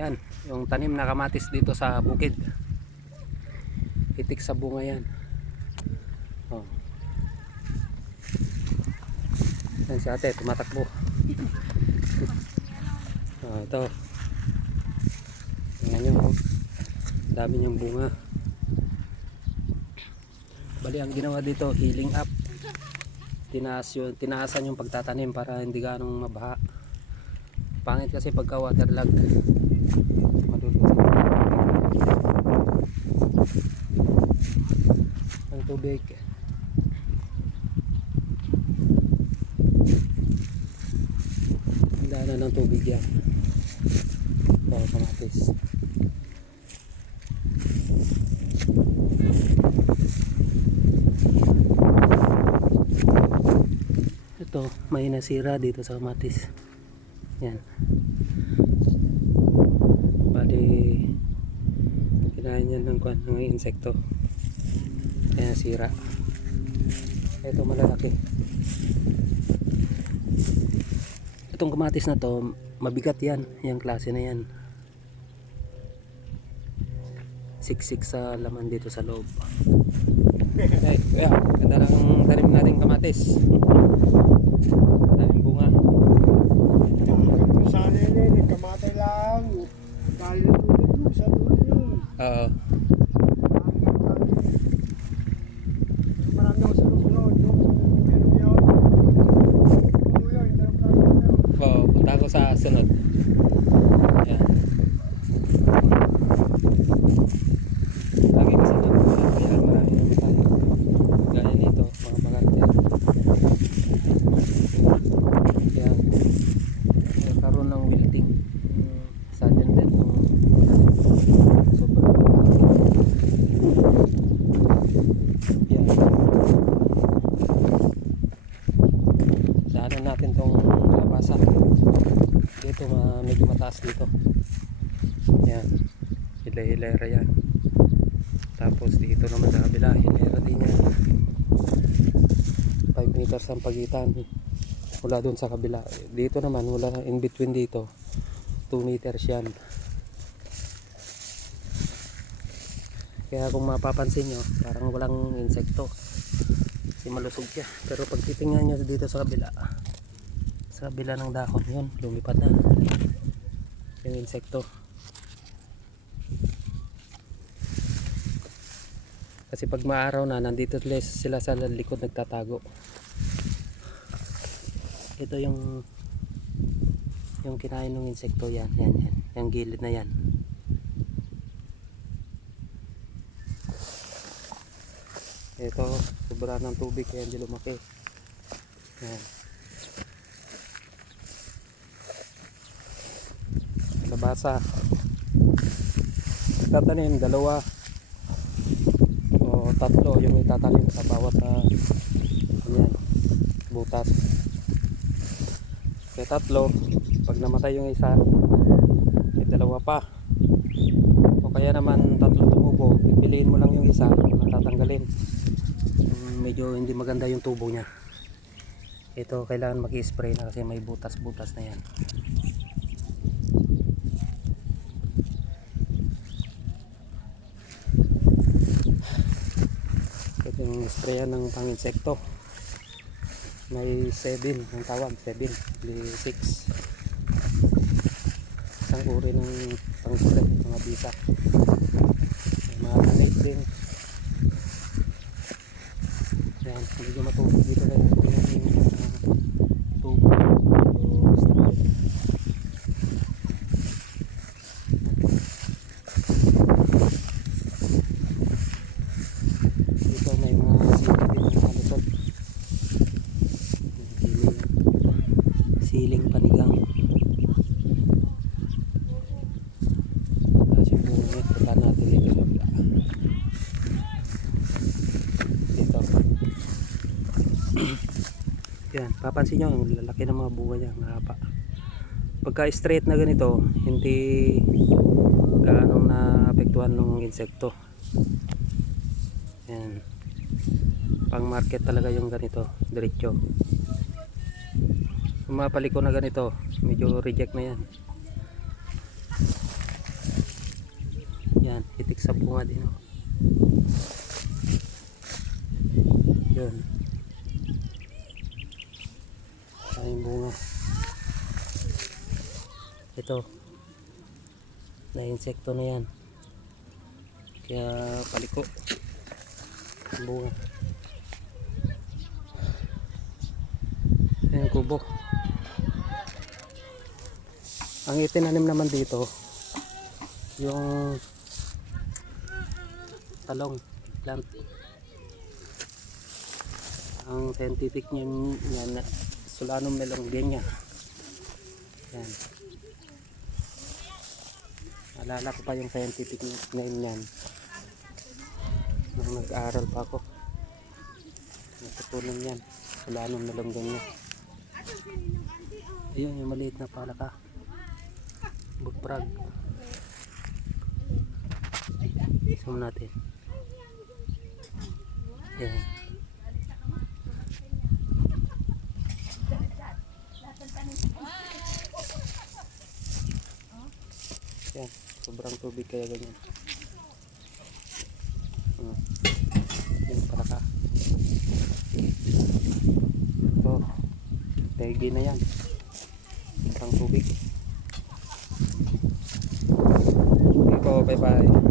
Yan, yung tanim na kamatis dito sa bukid. Itik sa bunga yan. Oh. Yan si ate, tumatakbo. Oh, ito. Tingnan nyo, oh. Dami niyang bunga. Bali, ang ginawa dito, healing up. Tinaasan yung pagtatanim para hindi ganong mabaha. Pangit kasi pagka waterlog, madulog ang tubig. Ang daanan ng tubig yan. Ito, kamatis. Ito, may nasira dito sa kamatis. Yan. Bali, kinain yan ng insekto. Kaya nasira. Ito malalaki. Itong kamatis na to, mabigat yan. Yung klase na yan. Siksik sa laman dito sa loob. Okay, kaya ganda lang tanim natin kamatis. Daming bunga. Sana yun, nagkamatay lang. Dahil natulog sa dulo yun. Oo. Marami ako sa lusunod. Meron yun. Ulo, hindi lang plano yun. Oo, punta ako sa sunod. Ayan. Lagi kasi nagbuhay. Kaya marami naman tayo. Gaya nito, mga baganter. Kaya nagkaroon ng wilting. Sudden death ng sobrang yan. Daanan natin tong kalabasa. Dito medyo mataas dito. Yan. Hilera yan. Tapos dito naman sa kabila, hilera din yan. 5 meters ang pagitan mula dun sa kabila. Dito naman, wala in between dito, 2 meters yan. Kaya kung mapapansin nyo, parang walang insekto kasi malusog siya. Pero pag titingnan nyo dito sa kabila ng dahon, yun, lumipat na yung insekto. Kasi pag maaraw na, nandito sila sa likod nagtatago. Ito yung kinain ng insekto yan. Yung gilid na yan. Ito, sobra ng tubig kaya hindi lumaki. Yan. Kalabasa. Tatanim, 2 o 3 yung itatanim sa bawat yan, butas. Kaya 3, pag namatay yung isa, may 2 pa. O kaya naman 3 tumubo, pipiliin mo lang yung isa, natatanggalin. Medyo hindi maganda yung tubo niya. Ito kailangan mag-spray na kasi may butas-butas na yan. Ito yung sprayan ng pang-insekto. May 7 ang tawag, 7, 6. Isang uri ng pang-spray, mga bisa. May mga tanit din. Yan, medyo matubig dito kaya yung tubo. Dito may mga siling din na lusot. Siling panigang. Tapos yung bunga, punta natin dito sa bla. Dito. Yan, papansin nyo ang lalaki ng mga bunga niya, mahaba. Pagka straight na ganito, hindi gaano naapektuhan ng insekto. Yan, pang market talaga yung ganito, diretso. Kung mapaliko na ganito, medyo reject na yan. Yan, hitik sa bunga din. Oh. Yun. Ayun bunga. Ito. Na insekto na yan. Kaya paliko. Ang bunga. Ayun kubo. Ang itinanim naman dito yung talong plant. Ang scientific niyan na Solanum melongenia. Yan. Alala ko pa yung scientific name niyan nung nag-aaral pa ako. Natutunan yan. Solanum melongenia. Ayun yung maliit na palaka. Buprag. Zoom natin. Yan. Yan, sobrang tubig kaya ganyan. Yung palaka. Ito, tegi na yan. Sobrang tubig. Okay po, bye bye.